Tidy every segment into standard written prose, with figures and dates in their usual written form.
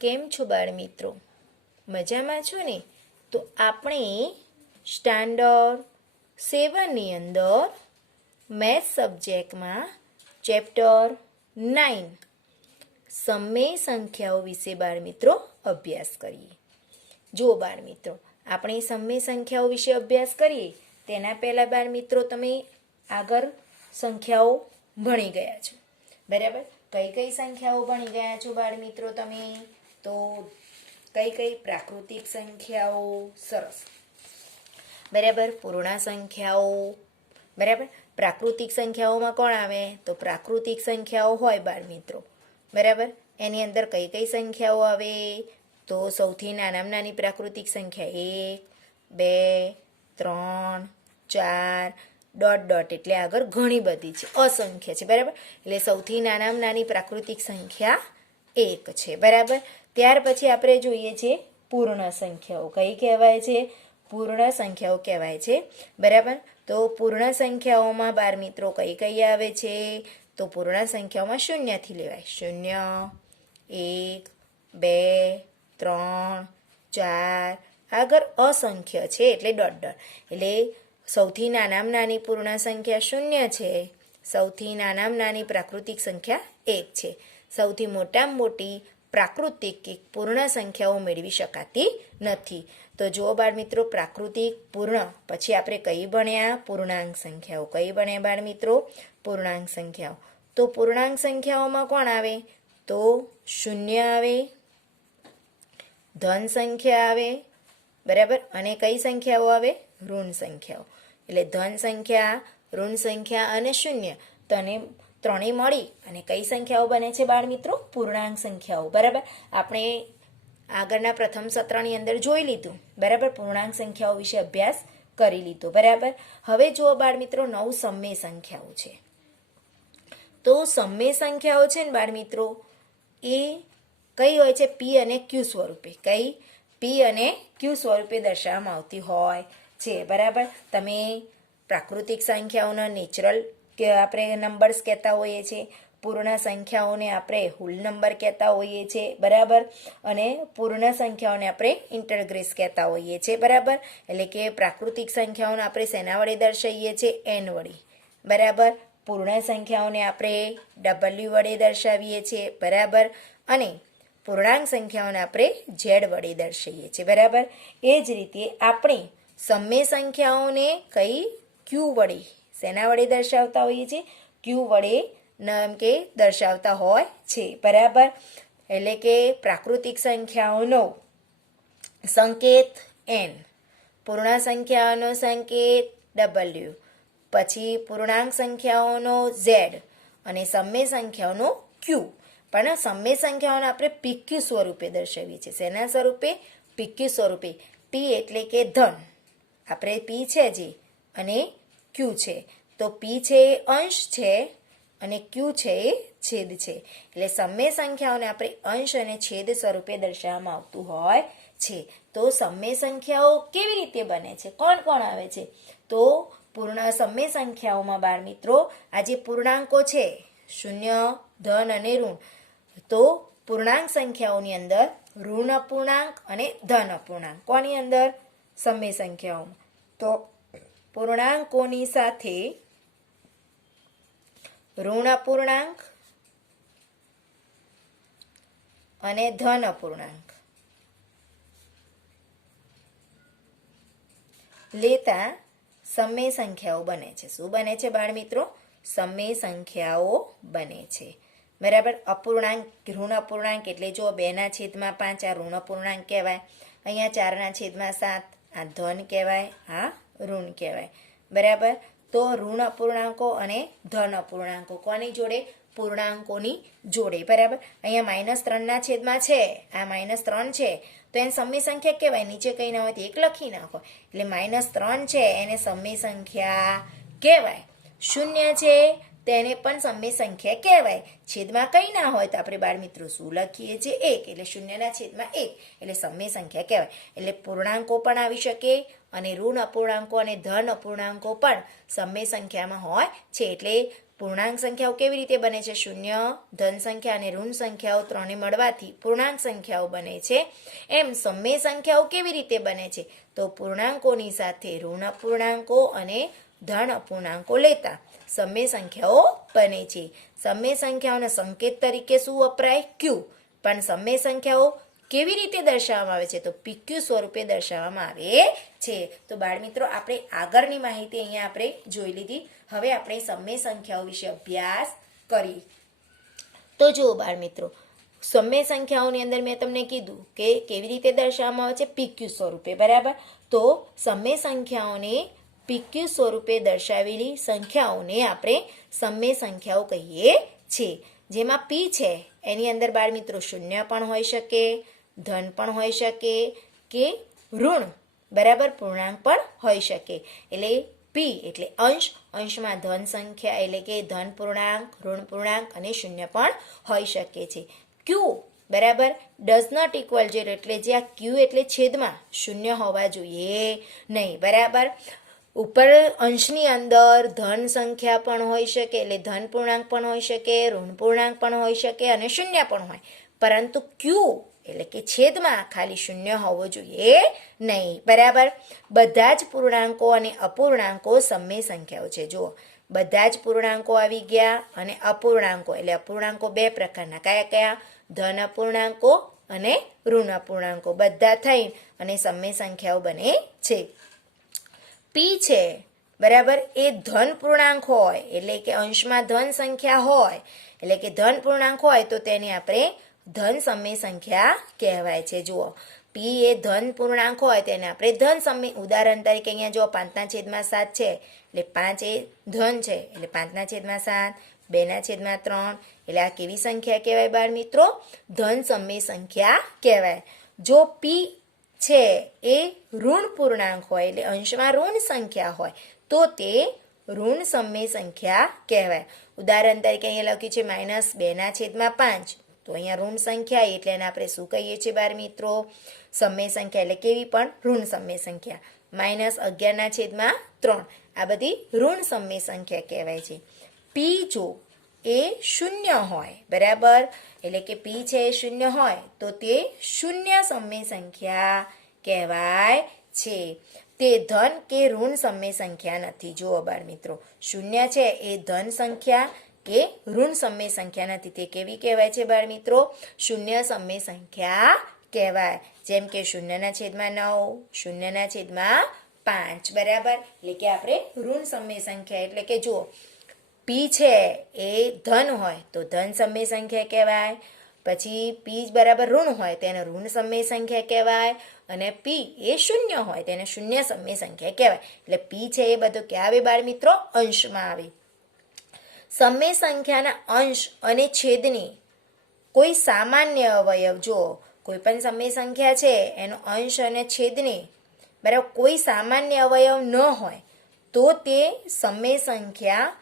કેમ છો બાળ મિત્રો? મજામાં છો ને? તો આપણે સ્ટાન્ડર્ડ 7ની અંદર મેથ્સ સબ્જેક્ટમાં ચેપ્ટર 9 સમય સંખ્યાઓ વિશે બાળ મિત્રો અભ્યાસ કરીએ. જો બાળ મિત્રો, આપણે સમય સંખ્યાઓ વિશે અભ્યાસ કરીએ તેના પહેલાં બાળ મિત્રો તમે આગળ સંખ્યાઓ ભણી ગયા છો, બરાબર? કઈ કઈ સંખ્યાઓ ભણી ગયા છો બાળ મિત્રો તમે? તો કઈ પ્રાકૃતિક સંખ્યાઓ, સરસ, બરાબર. પૂર્ણ સંખ્યાઓ, બરાબર. પ્રાકૃતિક સંખ્યાઓમાં કોણ આવે? તો પ્રાકૃતિક સંખ્યાઓ હોય બાળ મિત્રો, બરાબર. એની અંદર કઈ કઈ સંખ્યાઓ આવે? તો સૌથી નાનામાં નાની પ્રાકૃતિક સંખ્યા 1, 2, 3, 4 ડોટ ડોટ એટલે આગળ ઘણી બધી છે, અસંખ્ય છે, બરાબર. એટલે સૌથી નાનામાં નાની પ્રાકૃતિક સંખ્યા 1 છે, બરાબર. ત્યાર પછી આપણે જોઈએ છે પૂર્ણ સંખ્યાઓ. કઈ કહેવાય છે? પૂર્ણ સંખ્યાઓ કહેવાય છે, બરાબર. તો પૂર્ણ સંખ્યાઓમાં બાળ મિત્રો કઈ કઈ આવે છે? તો પૂર્ણ સંખ્યાઓમાં શૂન્યથી લેવાય. 0, 1, 2, 3, 4 આગળ અસંખ્ય છે એટલે ડોટ ડોટ. એટલે સૌથી નાનામાં નાની પૂર્ણ સંખ્યા 0 છે, સૌથી નાનામાં નાની પ્રાકૃતિક સંખ્યા 1 છે. સૌથી મોટામાં મોટી પ્રાકૃતિક કે પૂર્ણ સંખ્યાઓ મેળવી શકાતી નથી. તો જુઓ બાળ મિત્રો, પ્રાકૃતિક, પૂર્ણ, પછી આપણે કઈ ભણ્યા? પૂર્ણાંક સંખ્યાઓ. કઈ ભણ્યા બાળ મિત્રો? પૂર્ણાંક સંખ્યાઓ. તો પૂર્ણાંક સંખ્યાઓમાં કોણ આવે? તો 0 આવે, ધન સંખ્યા આવે, બરાબર. અને કઈ સંખ્યાઓ આવે? ઋણ સંખ્યાઓ. એટલે ધન સંખ્યા, ઋણ સંખ્યા અને 0 તને ત્રણેય મળી અને કઈ સંખ્યાઓ બને છે બાળ મિત્રો? પૂર્ણાંક સંખ્યાઓ, બરાબર. આપણે આગળના પ્રથમ સત્રની અંદર જોઈ લીધું, બરાબર. પૂર્ણાંક સંખ્યાઓ વિશે અભ્યાસ કરી લીધો, બરાબર. હવે જુઓ બાળ મિત્રો, 9 સમય સંખ્યાઓ છે. તો સમય સંખ્યાઓ છે ને બાળ મિત્રો, એ કઈ હોય છે? પી અને ક્યુ સ્વરૂપે. કઈ? પી અને ક્યુ સ્વરૂપે દર્શાવવામાં આવતી હોય છે, બરાબર. તમે પ્રાકૃતિક સંખ્યાઓના નેચરલ કે આપણે નંબર્સ કહેતા હોઈએ છીએ, પૂર્ણ સંખ્યાઓને આપણે હોલ નંબર કહેતા હોઈએ છીએ, બરાબર. અને પૂર્ણ સંખ્યાઓને આપણે ઇન્ટરગ્રેસ કહેતા હોઈએ છીએ, બરાબર. એટલે કે પ્રાકૃતિક સંખ્યાઓને આપણે શેના વડે દર્શાવીએ છીએ? એન વડે, બરાબર. પૂર્ણ સંખ્યાઓને આપણે ડબલ્યુ વડે દર્શાવીએ છીએ, બરાબર. અને પૂર્ણાંક સંખ્યાઓને આપણે ઝેડ વડે દર્શાવીએ છીએ, બરાબર. એ જ રીતે આપણે સમય સંખ્યાઓને કઈ? ક્યુ વડે, શેના વડે દર્શાવતા હોઈએ છીએ? ક્યુ વડે નામ કે દર્શાવતા હોય છે, બરાબર. એટલે કે પ્રાકૃતિક સંખ્યાઓનો સંકેત એન, પૂર્ણ સંખ્યાઓનો સંકેત ડબલ્યુ, પછી પૂર્ણાંક સંખ્યાઓનો ઝેડ અને સમય સંખ્યાઓનો ક્યુ. પણ સમય સંખ્યાઓને આપણે પીક્યુ સ્વરૂપે દર્શાવીએ છીએ. શેના સ્વરૂપે? પીક્યુ સ્વરૂપે. પી એટલે કે ધન, આપણે પી છે જે, અને ક્યુ છે. તો પી છે એ અંશ છે અને ક્યુ છે એ છેદ છે. એટલે સમય સંખ્યાઓને આપણે અંશ અને છેદ સ્વરૂપે દર્શાવવામાં આવતું હોય છે. તો સમય સંખ્યાઓ કેવી રીતે બને છે? કોણ કોણ આવે છે? તો પૂર્ણ સમય સંખ્યાઓમાં બાળ મિત્રો આ જે પૂર્ણાંકો છે, 0, ધન અને ઋણ, તો પૂર્ણાંક સંખ્યાઓની અંદર ઋણ અપૂર્ણાંક અને ધન અપૂર્ણાંક. કોની અંદર? સમય સંખ્યાઓમાં. તો પૂર્ણાંકોની સાથે ઋણ અપૂર્ણાંક અને ધન અપૂર્ણાંક લેતા સમય સંખ્યાઓ બને છે. શું બને છે બાળ મિત્રો? સમય સંખ્યાઓ બને છે, બરાબર. અપૂર્ણાંક, ઋણ અપૂર્ણાંક એટલે જો 2/5 આ ઋણ અપૂર્ણાંક કહેવાય, અહીંયા 4/7 આ ધન કહેવાય, આ ઋણ કહેવાય, બરાબર. તો ઋણ અપૂર્ણાંકો અને ધન અપૂર્ણાંકો કોની જોડે? પૂર્ણાંકોની જોડે, બરાબર. અહીંયા -3/7 છે, આ -3 છે, તો એને સમય સંખ્યા કહેવાય. નીચે કંઈ ના હોય તો 1 લખી નાખો. એટલે -3 છે એને સમય સંખ્યા કહેવાય. 0 છે તેને પણ સમય સંખ્યા કહેવાય. છેદમાં કંઈ ના હોય તો આપણે બાળ મિત્રો શું લખીએ છીએ? 1. એટલે 0/1 એટલે સમય સંખ્યા કહેવાય. એટલે પૂર્ણાંકો પણ આવી શકે અને ઋણ અપૂર્ણાંકો અને ધન અપૂર્ણાંકો પણ સમય સંખ્યામાં હોય છે. એટલે પૂર્ણાંક સંખ્યાઓ કેવી રીતે બને છે? શૂન્ય, ધન સંખ્યા અને ઋણ સંખ્યાઓ ત્રણે મળવાથી પૂર્ણાંક સંખ્યાઓ બને છે. એમ સમય સંખ્યાઓ કેવી રીતે બને છે? તો પૂર્ણાંકોની સાથે ઋણ અપૂર્ણાંકો અને ધન અપૂર્ણાંકો લેતા સમય સંખ્યાઓ બને છે. સમય સંખ્યાઓના સંકેત તરીકે શું વપરાય? ક્યુ. પણ સમય સંખ્યાઓ કેવી રીતે દર્શાવવામાં આવે છે? તો પીક્યુ સ્વરૂપે દર્શાવવામાં આવે છે. તો બાળમિત્રો, આપણે આગળની માહિતી અહીંયા આપણે જોઈ લીધી. હવે આપણે સમય સંખ્યાઓ વિશે અભ્યાસ કરીએ. તો જુઓ બાળમિત્રો, સમય સંખ્યાઓની અંદર મેં તમને કીધું કે કેવી રીતે દર્શાવવામાં આવે છે? પીક્યુ સ્વરૂપે, બરાબર. તો સમય સંખ્યાઓને પીક્યુ સ્વરૂપે દર્શાવેલી સંખ્યાઓને આપણે સમય સંખ્યાઓ કહીએ છીએ. જેમાં પી છે એની અંદર બાળમિત્રો શૂન્ય પણ હોઈ શકે, ધન પણ હોઈ શકે કે ઋણ, બરાબર, પૂર્ણાંક પણ હોઈ શકે. એટલે પી એટલે અંશ, અંશમાં ધન સંખ્યા એટલે કે ધન પૂર્ણાંક, ઋણ પૂર્ણાંક અને શૂન્ય પણ હોઈ શકે છે. ક્યુ, બરાબર, ડઝ નોટ ઇક્વલ 0 એટલે જે આ ક્યુ એટલે છેદમાં શૂન્ય હોવા જોઈએ નહીં, બરાબર. ઉપર અંશની અંદર ધન સંખ્યા પણ હોઈ શકે એટલે ધન પૂર્ણાંક પણ હોઈ શકે, ઋણ પૂર્ણાંક પણ હોઈ શકે અને શૂન્ય પણ હોય, પરંતુ ક્યુ એટલે કે છેદમાં ખાલી શૂન્ય હોવો જોઈએ નહીં, બરાબર. બધા જ પૂર્ણાંકો અને અપૂર્ણાંકો સમય સંખ્યાઓ છે. જુઓ, બધા જ પૂર્ણાંકો આવી ગયા અને અપૂર્ણાંકો એટલે અપૂર્ણાંકો બે પ્રકારના. કયા કયા? ધન અપૂર્ણાંકો અને ઋણ અપૂર્ણાંકો. બધા થઈ અને સમય સંખ્યાઓ બને છે. પી છે, બરાબર, એ ધન પૂર્ણાંક હોય એટલે કે અંશમાં ધન સંખ્યા હોય એટલે કે ધન પૂર્ણાંક હોય તો તેને આપણે ધન સમય સંખ્યા કહેવાય છે. જુઓ, પી એ ધન પૂર્ણાંક હોય તેને આપણે ધન સમય, ઉદાહરણ તરીકે અહીંયા જો 5/7 છે એટલે 5 એ ધન છે એટલે 5/7, 2/3 એટલે આ કેવી સંખ્યા કહેવાય બાળમિત્રો? ધન સમય સંખ્યા કહેવાય. જો પી છે એ ઋણ પૂર્ણાંક હોય એટલે અંશમાં ઋણ સંખ્યા હોય તો તે ઋણ સમય સંખ્યા કહેવાય. ઉદાહરણ તરીકે અહીંયા લખ્યું છે -2/5, તો અહીંયા ઋણ સંખ્યા એટલે એને આપણે શું કહીએ છીએ બાળમિત્રો? સમય સંખ્યા એટલે કેવી? પણ ઋણ સમય સંખ્યા. -11/3 આ બધી ઋણ સમય સંખ્યા કહેવાય છે. પી જો એ શૂન્ય હોય, બરાબર, એટલે કે પી છે એ શૂન્ય હોય તો તે શૂન્ય સમય સંખ્યા કહેવાય છે. તે ધન કે ઋણ સમય સંખ્યા નથી. જુઓ બાળમિત્રો, શૂન્ય છે એ ધન સંખ્યા કે ઋણ સમય સંખ્યા નથી. તે કેવી કહેવાય છે બાળમિત્રો? શૂન્ય સમય સંખ્યા કહેવાય. જેમ કે 0/9, 0/5, બરાબર, એટલે કે આપણે ઋણ સમય સંખ્યા એટલે કે જુઓ, પી છે એ ધન હોય તો ધન સમય સંખ્યા કહેવાય. પછી પી બરાબર ઋણ હોય તેને ઋણ સમય સંખ્યા કહેવાય અને પી એ શૂન્ય હોય તેને શૂન્ય સમય સંખ્યા કહેવાય. એટલે પી છે એ બધું ક્યાં આવે બાળમિત્રો? અંશમાં આવે. સમય સંખ્યાના અંશ અને છેદની કોઈ સામાન્ય અવયવ, જો કોઈ પણ સમય સંખ્યા છે એનો અંશ અને છેદની, બરાબર, કોઈ સામાન્ય અવયવ ન હોય તો તે સમય સંખ્યા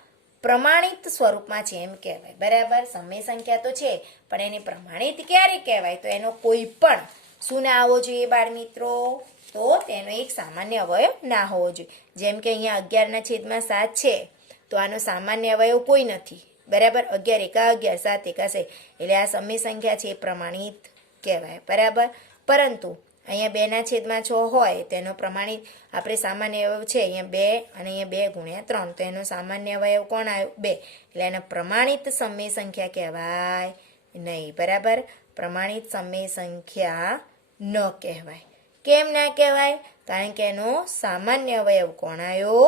પ્રમાણિત સ્વરૂપમાં છે એમ કહેવાય, બરાબર. સમય સંખ્યા તો છે પણ એને પ્રમાણિત ક્યારે કહેવાય? તો એનો કોઈ પણ શું ના આવવો જોઈએ બાળમિત્રો? તો તેનો એક સામાન્ય અવયવ ના હોવો જોઈએ. જેમ કે અહીંયા 11/7 છે તો આનો સામાન્ય અવયવ કોઈ નથી, બરાબર. 11 એકા 11, 7 એકા 7 એટલે આ સમય સંખ્યા છે એ પ્રમાણિત કહેવાય, બરાબર. પરંતુ અહીંયા 2/6 હોય તેનો પ્રમાણિત આપણે સામાન્ય અવયવ છે અહીંયા 2 અને અહીંયા 2 × 3 તો એનો સામાન્ય અવયવ કોણ આવ્યો? 2 એટલે એનો પ્રમાણિત સમય સંખ્યા કહેવાય નહીં, બરાબર. પ્રમાણિત સમય સંખ્યા ન કહેવાય. કેમ ના કહેવાય? કારણ કે એનો સામાન્ય અવયવ કોણ આવ્યો?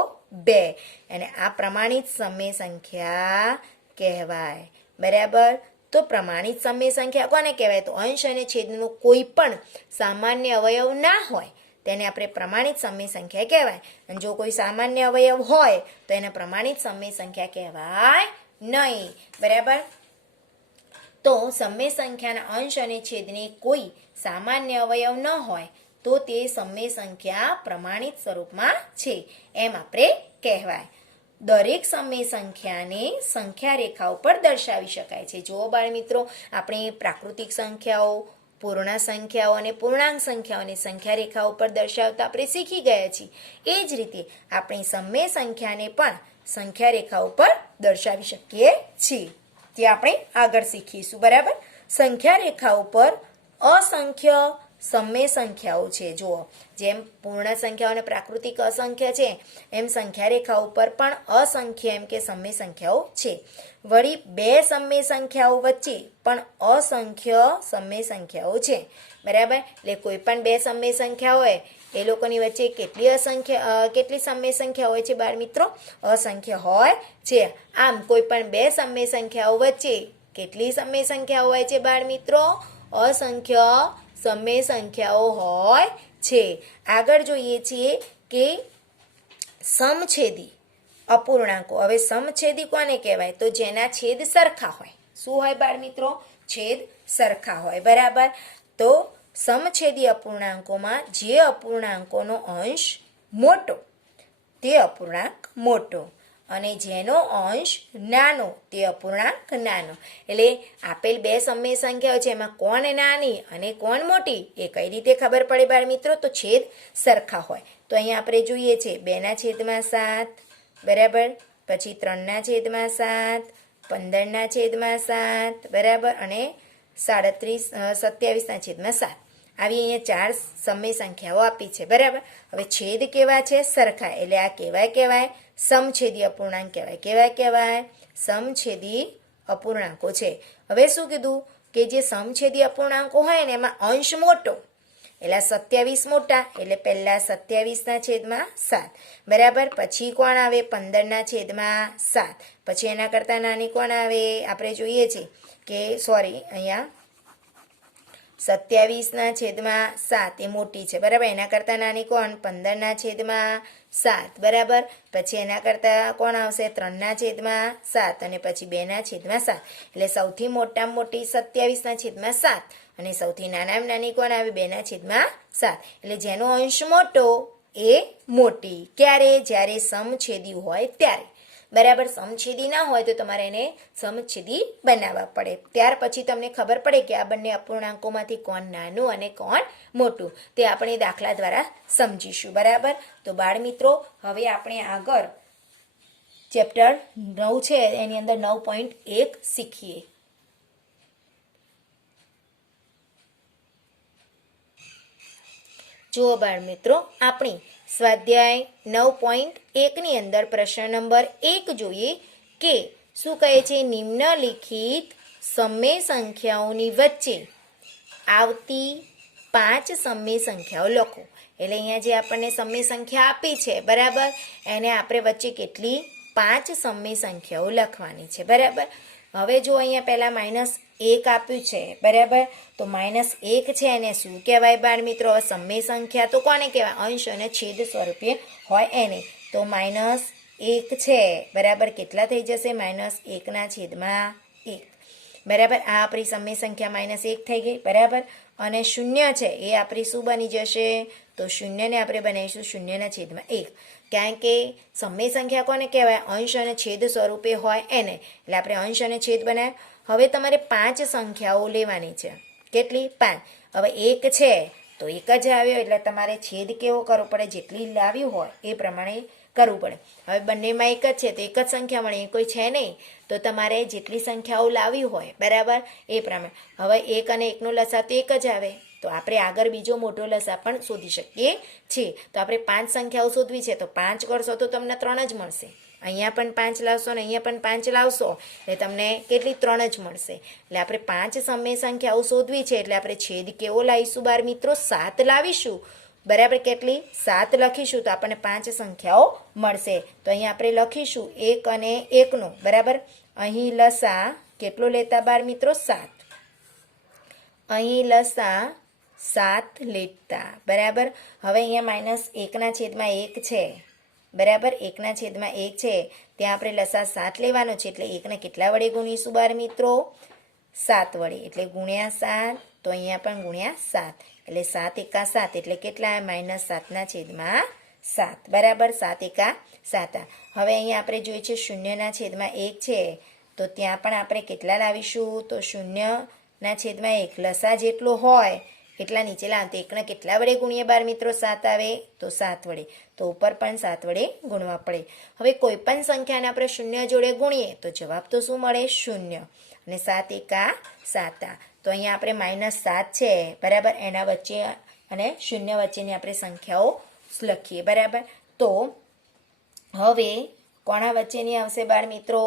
2, અને આ પ્રમાણિત સમય સંખ્યા કહેવાય, બરાબર. તો પ્રમાણિત સમય સંખ્યા કોને કહેવાય? તો અંશ અને છેદનો કોઈ પણ સામાન્ય અવયવ ના હોય તેને આપણે પ્રમાણિત સમય સંખ્યા કહેવાય. અને જો કોઈ સામાન્ય અવયવ હોય તો એને પ્રમાણિત સમય સંખ્યા કહેવાય નહીં, બરાબર. તો સમય સંખ્યાના અંશ અને છેદને કોઈ સામાન્ય અવયવ ન હોય તો તે સમય સંખ્યા પ્રમાણિત સ્વરૂપમાં છે એમ આપણે કહેવાય. દરેક સમય સંખ્યાને સંખ્યા રેખા ઉપર દર્શાવી શકાય છે. જુઓ બાળમિત્રો, આપણે પ્રાકૃતિક સંખ્યાઓ, પૂર્ણ સંખ્યાઓ અને પૂર્ણાંક સંખ્યાઓને સંખ્યા રેખા ઉપર દર્શાવતા આપણે શીખી ગયા છીએ. એ જ રીતે આપણી સમય સંખ્યાને પણ સંખ્યા રેખા ઉપર દર્શાવી શકીએ છીએ, જે આપણે આગળ શીખીશું. બરાબર. સંખ્યા રેખા ઉપર અસંખ્ય સમય સંખ્યાઓ છે. જુઓ, જેમ પૂર્ણ સંખ્યાઓ અને પ્રાકૃતિક અસંખ્ય છે, એમ સંખ્યા રેખા ઉપર પણ અસંખ્ય એમ કે સમય સંખ્યાઓ છે. વળી બે સમય સંખ્યાઓ વચ્ચે પણ અસંખ્ય સમય સંખ્યાઓ છે. બરાબર. એટલે કોઈ પણ બે સમય સંખ્યા હોય એ લોકોની વચ્ચે કેટલી સમય સંખ્યા હોય છે બાળ મિત્રો? અસંખ્ય હોય છે. આમ કોઈ પણ બે સમય સંખ્યાઓ વચ્ચે કેટલી સમય સંખ્યાઓ હોય છે બાળ મિત્રો? અસંખ્ય સમય સંખ્યાઓ હોય છે. આગળ જોઈએ છીએ કે સમછેદી અપૂર્ણાંકો. હવે સમછેદી કોને કહેવાય? તો જેના છેદ સરખા હોય. શું હોય બાળ મિત્રો? છેદ સરખા હોય. બરાબર. તો સમછેદી અપૂર્ણાંકોમાં જે અપૂર્ણાંકોનો અંશ મોટો તે અપૂર્ણાંક મોટો અને જેનો અંશ નાનો તે અપૂર્ણાંક નાનો. એટલે આપેલ બે સમય સંખ્યાઓ છે, એમાં કોણ નાની અને કોણ મોટી એ કઈ રીતે ખબર પડે બાળ મિત્રો? તો છેદ સરખા હોય. તો અહીંયા આપણે જોઈએ છે 2/7, બરાબર, પછી 3/7, 15/7, બરાબર, અને 27/7. આવી અહીંયા ચાર સમય સંખ્યાઓ આપી છે. બરાબર. હવે છેદ કેવા છે? સરખા. એટલે આ કહેવાય સમછેદી અપૂર્ણાંક કહેવાય. સમછેદી અપૂર્ણાંકો છે. હવે શું કીધું કે જે સમછેદી અપૂર્ણાંકો હોય ને એમાં અંશ મોટો, એટલે 27 મોટા, એટલે પહેલા 27/7, બરાબર. પછી કોણ આવે? 15/7. પછી એના કરતાં નાની કોણ આવે? આપણે જોઈએ છે કે અહીંયા 27/7 એ મોટી છે. બરાબર. એના કરતાં નાની કોણ? 15/7, બરાબર. પછી એના કરતાં કોણ આવશે? 3/7 અને પછી 2/7. એટલે સૌથી મોટામાં મોટી 27/7 અને સૌથી નાનામાં નાની કોણ આવે? 2/7. એટલે જેનો અંશ મોટો એ મોટી. ક્યારે? જ્યારે સમછેદી હોય ત્યારે. બરાબર. સમછેદી ના હોય તો તમારે એને સમછેદી બનાવવા પડે. ત્યાર પછી તમને ખબર પડે કે આ બંને અપૂર્ણાંકોમાંથી કોણ નાનું અને કોણ મોટું, તે આપણે દાખલા દ્વારા સમજીશું. બરાબર. તો બાળ મિત્રો, હવે આપણે આગળ ચેપ્ટર 9 છે એની અંદર 9.1 શીખીએ. જુઓ બાળ મિત્રો, આપણી સ્વાધ્યાય 9.1 અંદર પ્રશ્ન નંબર 1 જોઈએ કે શું કહે છે? નિમ્નલિખિત સમય સંખ્યાઓની વચ્ચે આવતી 5 સમય સંખ્યાઓ લખો. એટલે અહીંયા જે આપણને સમય સંખ્યા આપી છે, બરાબર, એને આપણે વચ્ચે કેટલી 5 સમય સંખ્યાઓ લખવાની છે. બરાબર. હવે જો અહીંયા પહેલા -1 આપ્યું છે, બરાબર, તો -1 છે એને શું કહેવાય બાળ મિત્રો? સમય સંખ્યા તો કોને કહેવાય? અંશ અને છેદ સ્વરૂપે હોય એને. તો -1 છે, બરાબર, કેટલા થઈ જશે? -1/1, બરાબર. આ આપણી સમય સંખ્યા -1 થઈ ગઈ. બરાબર. અને 0 છે એ આપણી શું બની જશે? તો 0ને આપણે બનાવીશું 0/1, કારણ કે સમય સંખ્યા કોને કહેવાય? અંશ અને છેદ સ્વરૂપે હોય એને. એટલે આપણે અંશ અને છેદ બનાવ્યા. હવે તમારે 5 સંખ્યાઓ લેવાની છે. કેટલી? 5. હવે 1 છે તો 1 જ આવ્યો, એટલે તમારે છેદ કેવો કરવો પડે? જેટલી લાવ્યું હોય એ પ્રમાણે કરવું પડે. હવે બંનેમાં 1 જ છે તો 1 જ સંખ્યા મળે, કોઈ છે નહીં, તો તમારે જેટલી સંખ્યાઓ લાવી હોય, બરાબર, એ પ્રમાણે. હવે 1 અને 1નો લસા તો 1 જ આવે, તો આપણે આગળ બીજો મોટો લસા પણ શોધી શકીએ છીએ. તો આપણે 5 સંખ્યાઓ શોધવી છે, તો 5 કરશો તો તમને 3 જ મળશે. અહીંયા પણ 5 લાવશો ને અહીંયા પણ 5 લાવશો એટલે તમને કેટલી? 3 જ મળશે. એટલે આપણે 5 સમય સંખ્યાઓ શોધવી છે, એટલે આપણે છેદ કેવો લાવીશું બાળ મિત્રો? 7 લાવીશું. બરાબર. કેટલી? 7 લખીશું તો આપણને 5 સંખ્યાઓ મળશે. તો અહીંયા આપણે લખીશું 1 અને 1નો, બરાબર. અહીં લસા કેટલો લેતા બાળ મિત્રો? 7. અહીં લસા 7 લેતા, બરાબર. હવે અહીંયા -1/1 છે, બરાબર. 1/1 છે, ત્યાં આપણે લસા 7 લેવાનો છે, એટલે 1ને કેટલા વડે ગુણીશું બાળ મિત્રો? 7 વડે. એટલે ×7, તો અહીંયા પણ ×7, એટલે 7 × 7 એટલે કેટલા? -7/7, બરાબર. 7 × 7. હવે અહીંયા આપણે જોઈએ છે 0/1 છે, તો ત્યાં પણ આપણે કેટલા લાવીશું? તો 0/1 લસા જેટલો હોય એટલા નીચે લાવો તો એકને કેટલા વડે ગુણીએ બાળ મિત્રો? 7 આવે તો 7 વડે, તો ઉપર પણ 7 વડે ગુણવા પડે. હવે કોઈ પણ સંખ્યાને આપણે શૂન્ય જોડે ગુણીએ તો જવાબ તો શું મળે? 0. અને 7 એકા 7. તો અહીંયા આપણે -7 છે બરાબર, એના વચ્ચે અને શૂન્ય વચ્ચેની આપણે સંખ્યાઓ લખીએ બરાબર. તો હવે કોના વચ્ચેની આવશે બાળ મિત્રો?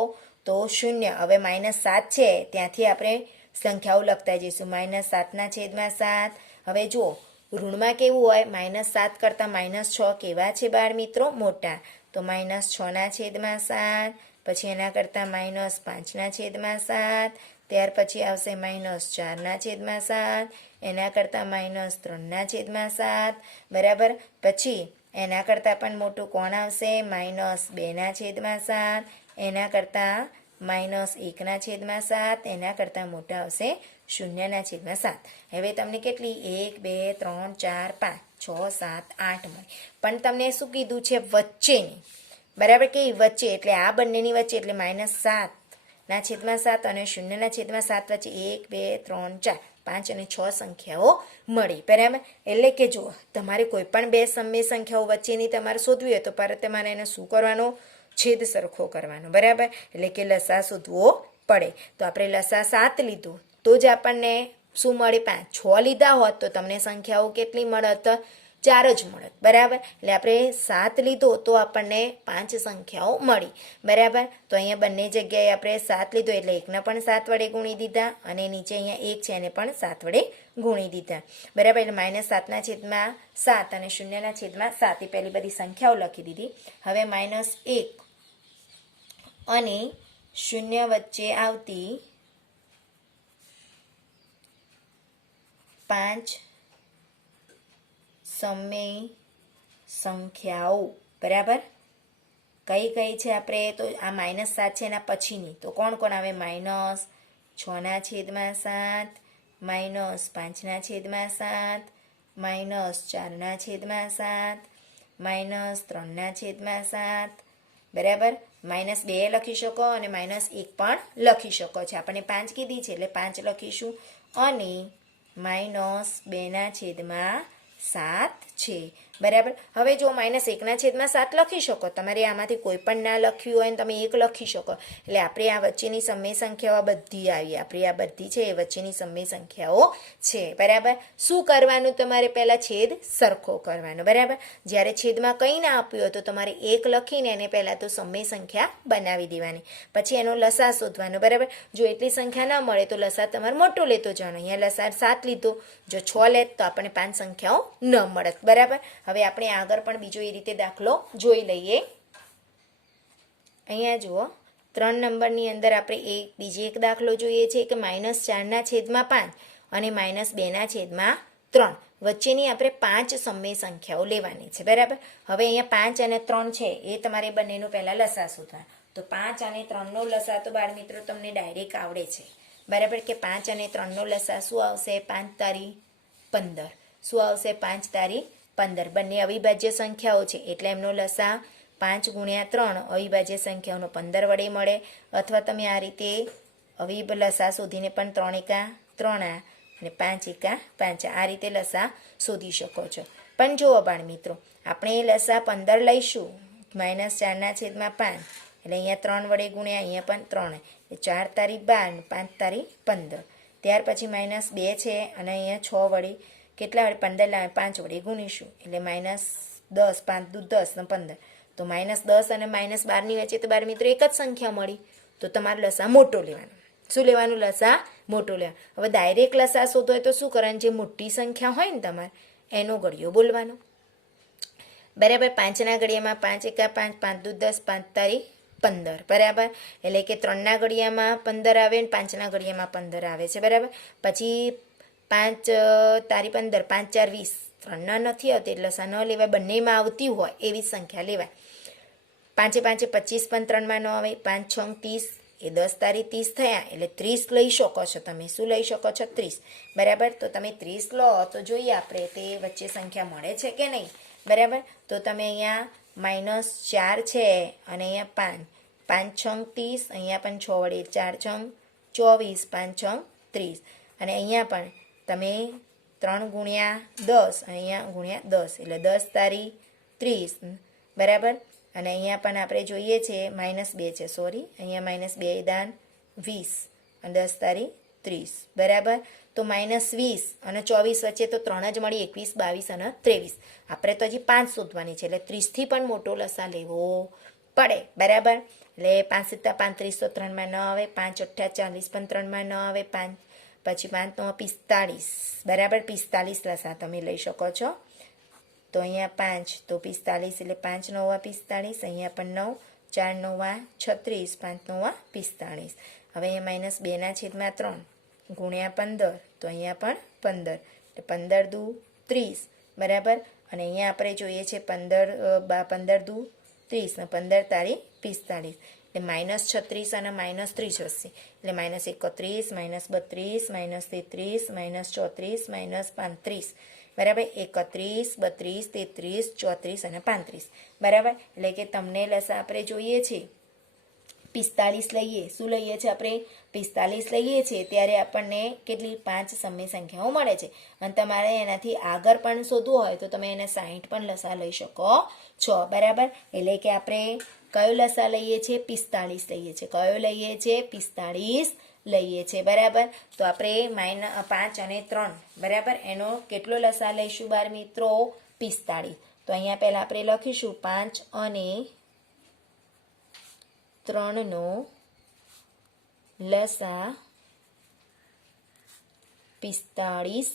તો 0. હવે -7 છે ત્યાંથી આપણે સંખ્યાઓ લખતા જઈશું. -7/7. હવે જુઓ ઋણમાં કેવું હોય? -7 કરતાં -6 કેવા છે બાળ મિત્રો? મોટા. તો -6/7, પછી એના કરતાં -5/7, ત્યાર પછી આવશે -4/7, એના કરતાં -3/7 બરાબર. પછી એના કરતાં પણ મોટું કોણ આવશે? -2/7, એના કરતાં -1/7, એના કરતાં મોટા આવશે 0/7. હવે તમને કેટલી? 1 2 3 4 5 6 7 8 મળી. પણ તમને શું કીધું છે? વચ્ચેની બરાબર, કે વચ્ચે એટલે આ બંનેની વચ્ચે એટલે -7/7 અને 0/7 વચ્ચે 1 2 3 4 5 અને 6 સંખ્યાઓ મળી બરાબર. એટલે કે જુઓ તમારે કોઈ પણ બે સમય સંખ્યાઓ વચ્ચેની તમારે શોધવી હોય તો તમારે એને શું કરવાનો? છેદ સરખો કરવાનો બરાબર. એટલે કે લસા શોધવો પડે. તો આપણે લસા 7 લીધું તો જ આપણને શું મળે? 5. 6 લીધા હોત તો તમને સંખ્યાઓ કેટલી મળત? 4 જ મળત બરાબર. એટલે આપણે 7 લીધો તો આપણને 5 સંખ્યાઓ મળી બરાબર. તો અહીંયા બંને જગ્યાએ આપણે 7 લીધો એટલે એકને પણ 7 વડે ગુણી દીધા અને નીચે અહીંયા 1 છે એને પણ 7 વડે ગુણી દીધા બરાબર. એટલે -7/7 અને 0/7 એ પહેલી બધી સંખ્યાઓ લખી દીધી. હવે -1 અને 0 વચ્ચે આવતી 5 સમય સંખ્યાઓ બરાબર. કઈ કઈ છે આપણે? તો આ -7 છે એના પછીની તો કોણ કોણ આવે? -6/7, -5/7, -4/7, -3/7 બરાબર. -2 લખી શકો અને -1 પણ લખી શકો છો. આપણને 5 કીધી છે એટલે 5 લખીશું અને -2/7 છે બરાબર. હવે જો -1/7 લખી શકો, તમારે આમાંથી કોઈ પણ ના લખ્યું હોય ને તમે 1 લખી શકો. એટલે આપણે આ વચ્ચેની સમય સંખ્યાઓ બધી આવી, આપણી આ બધી છે એ વચ્ચેની સમય સંખ્યાઓ છે બરાબર. શું કરવાનું? તમારે પહેલાં છેદ સરખો કરવાનો બરાબર. જ્યારે છેદમાં કંઈ ના આપ્યું હોય તો તમારે 1 લખીને એને પહેલાં તો સમય સંખ્યા બનાવી દેવાની, પછી એનો લસા શોધવાનો બરાબર. જો એટલી સંખ્યા ના મળે તો લસા તમારે મોટો લેતો જવાનો. અહીંયા લસા 7 લીધો, જો 6 લેત તો આપણને 5 સંખ્યાઓ ન મળત બરાબર. હવે આપણે આગળ પણ બીજો એ રીતે દાખલો જોઈ લઈએ. અહીંયા જુઓ 3 નંબરની અંદર આપણે બીજો એક દાખલો જોઈએ છે કે -4/5 અને -2/3 વચ્ચેની આપણે 5 સમય સંખ્યાઓ લેવાની છે બરાબર. હવે અહીંયા 5 અને 3 છે એ તમારે બંનેનું પહેલાં લસા શોધવા. તો 5 અને 3નો લસા તો બાળ મિત્રો તમને ડાયરેક્ટ આવડે છે બરાબર. કે 5 અને 3નો લસા શું આવશે? 5×15. શું આવશે? 5×15. બંને અવિભાજ્ય સંખ્યાઓ છે એટલે એમનો લસા 5×3 અવિભાજ્ય સંખ્યાઓનો 15 વડે મળે. અથવા તમે આ રીતે લસા શોધીને પણ 3×1 3 અને 5×1 આ રીતે લસા શોધી શકો છો. પણ જુઓ બાળ મિત્રો આપણે લસા 15 લઈશું -4/5 એટલે અહીંયા 3 વડે ગુણ્યા, અહીંયા પણ 3 એટલે 4×12 5×15. ત્યાર પછી -2 છે અને અહીંયા 6 વડે કેટલા વડે? 15 લાવે 5 વડે ગુણીશું એટલે -10 5×10 ને 15. તો -10 અને -12ની વચ્ચે તો બાળ મિત્રો એક જ સંખ્યા મળી. તો તમારે લસા મોટો લેવાનો. શું લેવાનું? લસા મોટો લેવાનો. હવે ડાયરેક્ટ લસા શોધો હોય તો શું કરવાનું? જે મોટી સંખ્યા હોય ને તમારે એનો ઘડિયો બોલવાનો બરાબર. 5ના ઘડિયામાં 5×1 5 5×10 5×15 બરાબર. એટલે કે 3ના ઘડિયામાં 15 આવે ને 5ના ઘડિયામાં 15 આવે છે બરાબર. પછી 5×15 5×4 = 20. 3ના નથી આવતી એટલે લસા ન લેવાય, બંનેમાં આવતી હોય એવી સંખ્યા લેવાય. 5×5 = 25 પણ 3માં ન આવે. 5×6 = 30 એ 10×30 થયા એટલે 30 લઈ શકો છો તમે. શું લઈ શકો છો? 30 બરાબર. તો તમે 30 લો તો જોઈએ આપણે તે વચ્ચે સંખ્યા મળે છે કે નહીં બરાબર. તો તમે અહીંયા -4 છે અને અહીંયા 5×6 = 30, અહીંયા પણ 6 વડે 4×4 = 24 5×6 = 30 અને અહીંયા પણ તમે 3 ગુણ્યા 10, અહીંયા ગુણ્યા 10, એટલે 10 તારી 30, બરાબર. અને અહીંયા પણ આપણે જોઈએ છે -2 છે, સોરી, અહીંયા -2 દાન 20 અને 10 તારી 30, બરાબર. તો -20 અને 24 વચ્ચે તો 3 જ મળી, 21, 22 અને 23. આપણે તો હજી 5 શોધવાની છે, એટલે 30થી પણ મોટો લસા લેવો પડે, બરાબર. એટલે 5 × 35 તો 3માં ન આવે, 5 × 40 પણ 3માં ન આવે, 5 પછી 5 × 9 = 45, બરાબર. 45 લસા તમે લઈ શકો છો. તો અહીંયા 5 તો 45, એટલે 5 × 9 = 45, અહીંયા પણ 9, 4 × 9 = 36, 5 × 9 = 45. હવે અહીંયા -2/3 ગુણ્યા 15, તો અહીંયા પણ 15, એટલે 15 દુ 30, બરાબર. અને અહીંયા આપણે જોઈએ છે 15 દુ 30 ને 15 તારી 45, એટલે -36 અને -30 હશે, એટલે -31, -32, -33, -34, -35, બરાબર. 31, 32, 33, 34 અને 35, બરાબર. એટલે કે તમને લસા આપણે જોઈએ છે 45 લઈએ, શું લઈએ છીએ આપણે? 45 લઈએ છીએ, ત્યારે આપણને કેટલી 5 સમય સંખ્યાઓ મળે છે. અને તમારે એનાથી આગળ પણ શોધવું હોય તો તમે એને 60 પણ લસા લઈ શકો છો, બરાબર. એટલે કે આપણે કયો લસા લઈએ છીએ? 45 લઈએ છીએ. કયો લઈએ છીએ? 45 લઈએ છીએ, બરાબર. તો આપણે -5 અને 3, બરાબર, એનો કેટલો લસા લઈશું બાળ મિત્રો? 45. તો અહીંયા પહેલાં આપણે લખીશું 5 અને 3 નો લસા 45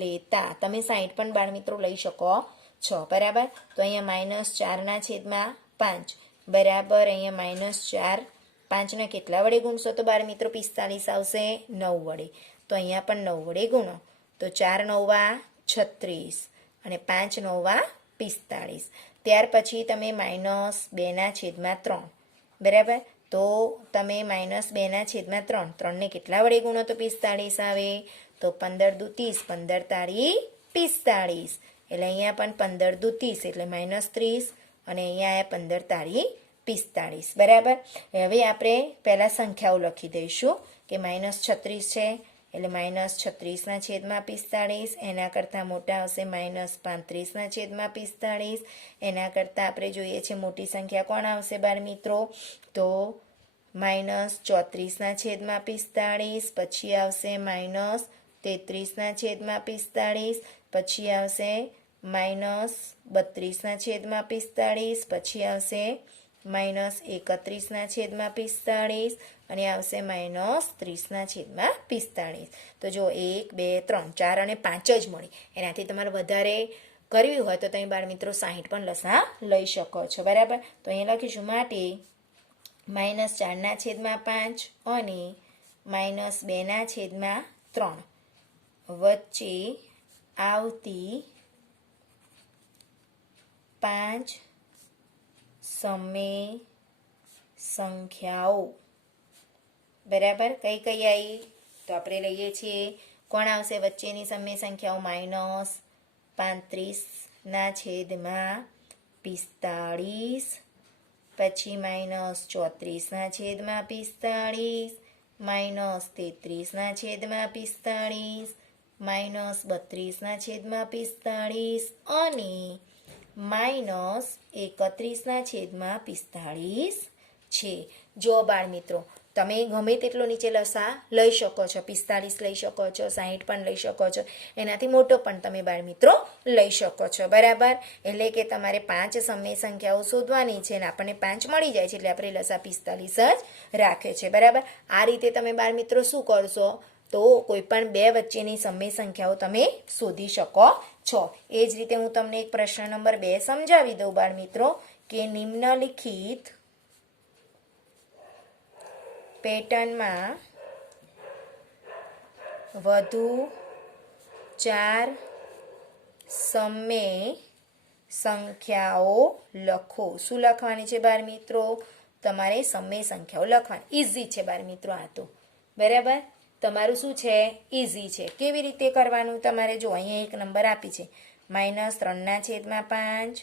લેતા. તમે 60 પણ બાળ મિત્રો લઈ શકો છો, બરાબર. તો અહીંયા -4/5, બરાબર. અહીંયા -4, 5ને કેટલા વડે ગુણશો તો બાળ મિત્રો 45 આવશે? 9 વડે. તો અહીંયા પણ 9 વડે ગુણો, તો 4 × 9 = 36 અને 5 × 9 = 45. ત્યાર પછી તમે -2/3, બરાબર. તો તમે -2/3, 3ને કેટલા વડે ગુણો તો 45 આવે? તો 15 દુ 30, 15 તારી 45, એટલે અહીંયા પણ 15 દુ 30, એટલે -30, અને અહીંયા 15 તારી 45, બરાબર. હવે આપણે પહેલાં સંખ્યાઓ લખી દઈશું કે -36 છે, એટલે -36/45, એના કરતાં મોટા આવશે -35/45, એના કરતાં આપણે જોઈએ છે મોટી સંખ્યા કોણ આવશે બાળ મિત્રો? તો -34/45, પછી આવશે -33/45, પછી આવશે -32/45, પછી આવશે -31/45, અને આવશે -30/45. તો જો 1, 2, 3, 4 અને 5 જ મળી. એનાથી તમારે વધારે કરવી હોય તો તમે બાળ મિત્રો 60 પણ લસા લઈ શકો છો, બરાબર. તો અહીંયા લખીશું માટે -4/5 અને -2/3 વચ્ચે આવતી 5 સમય સંખ્યાઓ, બરાબર. કઈ કઈ આવી? તો આપણે લઈએ છીએ કોણ આવશે વચ્ચેની સમય સંખ્યાઓ? -35/45, પછી -34/45, -33/45, -32/45 અને -31/45 છે. જો બાળ મિત્રો તમે ગમે તેટલો નીચે લસા લઈ શકો છો, 45 લઈ શકો છો, 60 પણ લઈ શકો છો, એનાથી મોટો પણ તમે બાળ મિત્રો લઈ શકો છો, બરાબર. એટલે કે તમારે 5 સમય સંખ્યાઓ શોધવાની છે અને આપણને 5 મળી જાય છે, એટલે આપણે લસા 45 જ રાખે છે, બરાબર. આ રીતે તમે બાળ મિત્રો શું કરશો? તો કોઈ પણ 2 વચ્ચેની સમય સંખ્યાઓ તમે શોધી શકો છો. એ જ રીતે હું તમને એક પ્રશ્ન નંબર 2 સમજાવી દઉં બાળ મિત્રો કે નિમ્નલિખિત પેટર્નમાં વધુ 4 સમય સંખ્યાઓ લખો. શું લખવાની છે બાળ મિત્રો? તમારે સમય સંખ્યાઓ લખવાની. ઇઝી છે બાળ મિત્રો આ તો, બરાબર. તમારું શું છે? ઇઝી છે. કેવી રીતે કરવાનું? તમારે જો અહીંયા એક નંબર આપી છે -3/5,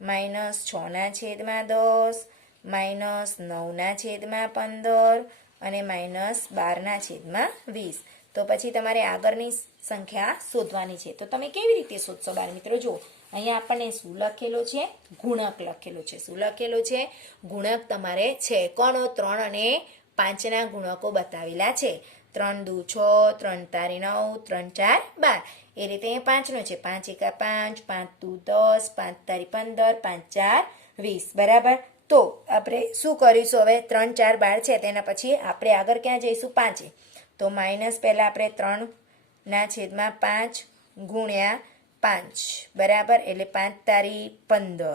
-6/10, -9/15 અને -12/20. તો પછી તમારે આગળની સંખ્યા શોધવાની છે. તો તમે કેવી રીતે શોધશો બાળ મિત્રો? જુઓ, અહીંયા આપણને શું લખેલું છે? ગુણક લખેલું છે. શું લખેલું છે? ગુણક તમારે છે. કોનો? 3 અને 5ના ગુણકો બતાવેલા છે. 3 દુ 6, 3 તારી 9, 3 4 12. એ રીતે અહીંયા 5નો છે. 5 એકા 5, 5 દુ 10, 5 તારી 15, 5 4 20. બરાબર. તો આપણે શું કરીશું હવે? 3 4 12 છે, તેના પછી આપણે આગળ ક્યાં જઈશું? 5. તો માઇનસ પહેલાં આપણે 3ના છેદમાં 5 ગુણ્યા 5. બરાબર. એટલે 5 તારી 15.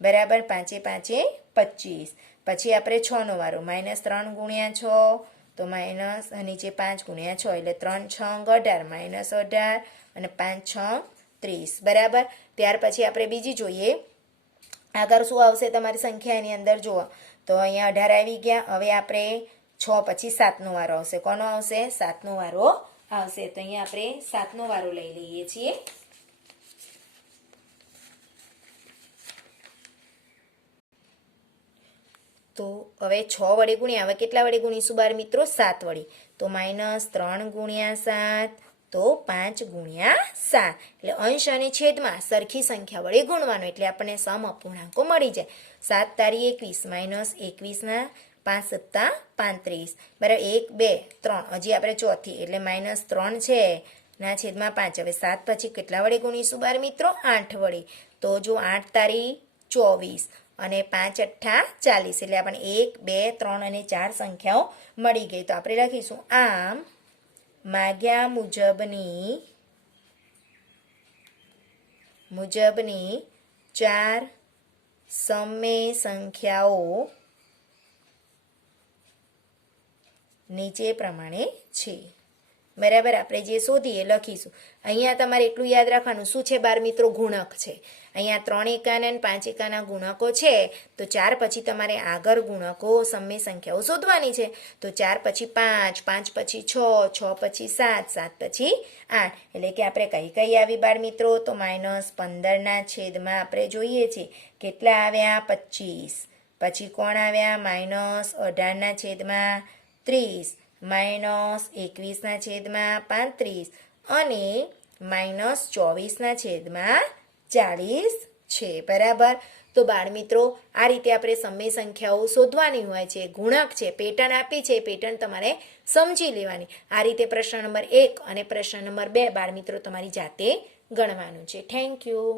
બરાબર. 5 5 25. પછી આપણે 6નો વારો. -3 ગુણ્યા 6, તો માઇનસ નીચે 5 ગુણ્યા 6, એટલે 3 6 18, -18 અને 5 6 30. બરાબર. ત્યાર પછી આપણે બીજી જોઈએ. આગળ શું આવશે તમારી સંખ્યાની અંદર? જુઓ, તો અહીંયા 18 આવી ગયા. હવે આપણે 6 પછી 7નો વારો આવશે. કોનો આવશે? 7નો વારો આવશે. તો અહીંયા આપણે 7નો વારો લઈ લઈએ છીએ. તો હવે 6 વડે ગુણ્યા, હવે કેટલા વડે ગુણીશું બાળ મિત્રો? 7 વડે. તો -3 ગુણ્યા 7, તો 5 ગુણ્યા 7. એટલે અંશ અને છેદમાં સરખી સંખ્યા વડે ગુણવાનું, એટલે આપણને સમ અપૂર્ણાંકો મળી જાય. 7 તારી 21 -21ના 5 સત્તા 35. બરાબર. 1 2 3, હજી આપણે ચોથી, એટલે -3 છે ના છેદમાં 5. હવે 7 પછી કેટલા વડે ગુણીશું બાળ મિત્રો? 8 વડે. તો જો 8 તારી 24 અને 5 અઠ્ઠા 40, એટલે આપણને 1 2 3 અને 4 સંખ્યાઓ મળી ગઈ. તો આપણે લખીશું, આમ માગ્યા મુજબની 4 સમય સંખ્યાઓ નીચે પ્રમાણે છે. બરાબર. આપણે જે શોધીએ લખીશું. અહીંયા તમારે એટલું યાદ રાખવાનું, શું છે બાળ મિત્રો? ગુણક છે. અહીંયા 3 એકાના અને 5 એકાના ગુણકો છે. તો 4 પછી તમારે આગળ ગુણકો સમય સંખ્યાઓ શોધવાની છે. તો 4 પછી 5, 5 પછી 6, 6 પછી 7, 7 પછી 8. એટલે કે આપણે કઈ કઈ આવી બાળ મિત્રો? તો -15ના છેદમાં આપણે જોઈએ છીએ કેટલા આવ્યા? 25. પછી કોણ આવ્યા? -18ના છેદમાં 30, -21ના છેદમાં 35 અને -24ના છેદમાં 40 છે. બરાબર. તો બાળ મિત્રો, આ રીતે આપણે સમય સંખ્યાઓ શોધવાની હોય છે. ગુણક છે, પેટર્ન આપી છે, પેટર્ન તમારે સમજી લેવાની. આ રીતે પ્રશ્ન નંબર 1 અને પ્રશ્ન નંબર 2 બાળ મિત્રો તમારી જાતે ગણવાનું છે. Thank you.